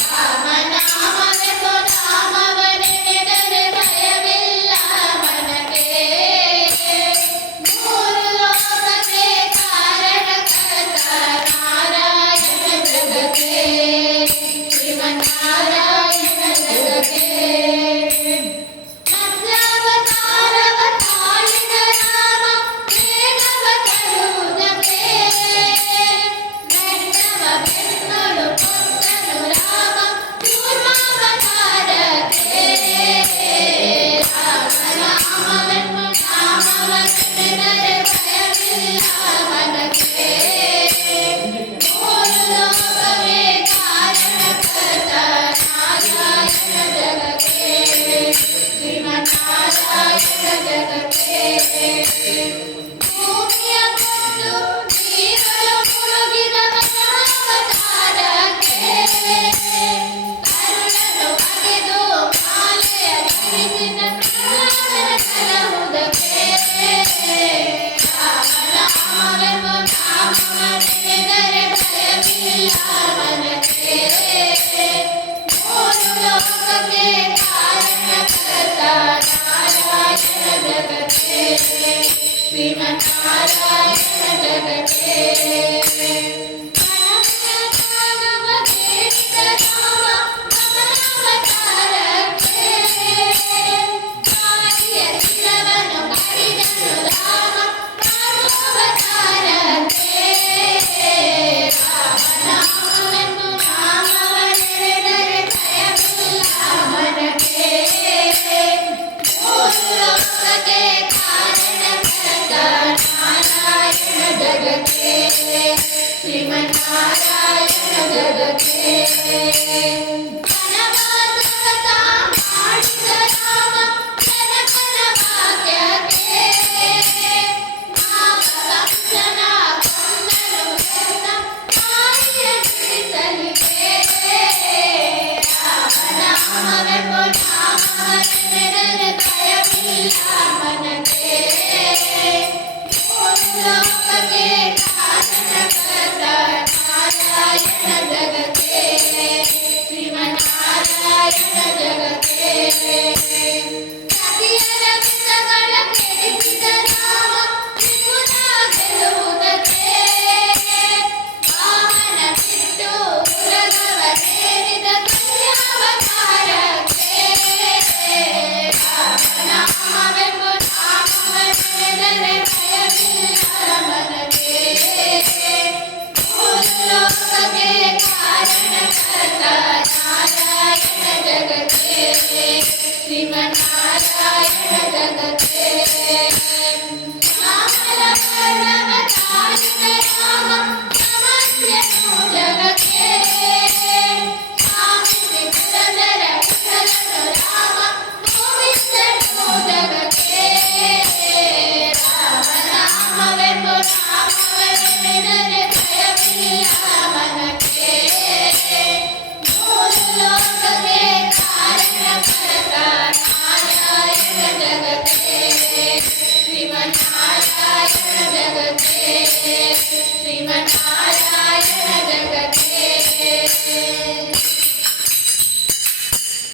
ರಾಮನಾಮವೆಂಬ ನಾಮವನೆನೆದರೆ ಭಯವಿಲ್ಲ ಮನಗೆ. ಮೂರು ಲೋಕಕ್ಕೆ ಕಾರಣಕರ್ತ ನಾರಾಯಣ ಜಗಕ್ಕೆ, ಶ್ರೀಮನ್ನಾರಾಯಣ ಜಗಕ್ಕೆ. ಮತ್ಸ್ಯಾವತಾರವ ತಾಳಿದ ರಾಮ ವೇಗವ ತರುವುದಕ್ಕೆ, ಗಂಡವ ಬೆನ್ನಳು ಕೊಂದನು ರಾಮ ಕೂರ್ಮಾವತಾರಕ್ಕೆ. ರಾಮನಾಮವೆಂಬ ನಾಮವನೆನೆದರೆ ಭಯವಿಲ್ಲ ಮನಗೆ. ಮೂರು ಲೋಕವೇ ಕಾರಣಕರ್ತ ನಾರಾಯಣ ಜಗಕ್ಕೆ, ಶ್ರೀಮನ್ನಾರಾಯಣ ಜಗಕ್ಕೆ. ಭೂಮಿಯ ಕೊಂಡು ನೀರಲು ಮುಳುಗಿದ ಅವತಾರಕ್ಕೆ, ಕರುಣನು ಬಗೆದು ಮಾಲೆಯ ಧರಿಸಿದ ಸಲಹುದಕ್ಕೆ. ರಾಮನಾಮವೆಂಬ ನಾಮವನೆನೆದರೆ ಭಯವಿಲ್ಲ ಮನಗೆ. ಮೂರು ಲೋಕಕ್ಕೆ ಕಾರಣಕರ್ತ ನಾರಾಯಣ ಜಗಕ್ಕೆ, ಶ್ರೀಮನ್ನಾರಾಯಣ ಜಗಕ್ಕೆ. ಪರಮಜ್ಞಾನವ ಬೇಡಿದ ರಾಮ ಅವತಾರಕ್ಕೆ, ಕಾರಿಯ ಶಿರವನ್ನು ಕಡಿದನು ರಾಮ ಅವತಾರಕ್ಕೆ. ರಾಮನಾಮವೆಂಬ ನಾಮವನೆನೆದರೆ ಭಯವಿಲ್ಲ ಮನಗೆ. ಮೂರು ಲೋಕಕ್ಕೆ ಕಾರಣಕರ್ತ ನಾರಾಯಣ ಜಗಕ್ಕೆ, ಶ್ರೀಮನ್ನಾರಾಯಣ ಜಗಕ್ಕೆ. ವನವಾಸವ ಮಾಡಿದ ರಾಮ ಜನಕನ ಭಾಗ್ಯಕ್ಕೆ, ನಾಗಕಂಸನ ಕೊಂದನು ಎನ್ನ ಮಾಯೆಯ ಬಿಡಿಸಲಿಕ್ಕೆ. ರಾಮನಾಮವೆಂಬ ನಾಮವನೆನೆದರೆ ಭಯವಿಲ್ಲ ಮನಗೆ. ಮೂರು ಲೋಕಕ್ಕೆ ಕಾರಣಕರ್ತ ನಾರಾಯಣ ಜಗಕ್ಕೆ, ಶ್ರೀಮನ್ನಾರಾಯಣ ಜಗಕ್ಕೆ. ಸತಿಯರ ವಿಷಗಳ ಕೆಡಿಸಿದ ರಾಮ ತ್ರಿಪುರ ಗೆಲ್ಲುವುದಕ್ಕೆ, ವಾಮನ ಬಿಟ್ಟು ಉರಗವನೇರಿದ ಕಲ್ಯಾವತಾರಕ್ಕೆ. ರಾಮನಾಮವೆಂಬ ನಾಮವನೆನೆದರೆ ಭಯವಿಲ್ಲ ಮನಗೆ. ಮೂರು ಲೋಕಕ್ಕೆ ಕಾರಣಕರ್ತ ನಾರಾಯಣ ಜಗಕ್ಕೆ, ಶ್ರೀಮನ್ನಾರಾಯಣ ಜಗಕ್ಕೆ. ರಾಮನ ವರ್ಣವ ತಾಳಿದ ರಾಮ ನಮಸ್ಯನು ಜಗಕ್ಕೆ, ಸ್ವಾಮಿ ಪುರದರ ವಿಠಲನು ರಾಮ ಗೋವಿಂದನು ಜಗಕ್ಕೆ. ರಾಮನಾಮವೆಂಬ ನಾಮವನೆನೆದರೆ ಭಯವಿಲ್ಲ ಮನಗೆ. ಮೂರು ಲೋಕಕ್ಕೆ ಕಾರಣಕರ್ತ ನಾರಾಯಣ ಜಗಕ್ಕೆ, ಶ್ರೀಮನ್ನಾರಾಯಣ ಜಗಕ್ಕೆ, ಶ್ರೀಮನ್ನಾರಾಯಣ ಜಗಕ್ಕೆ.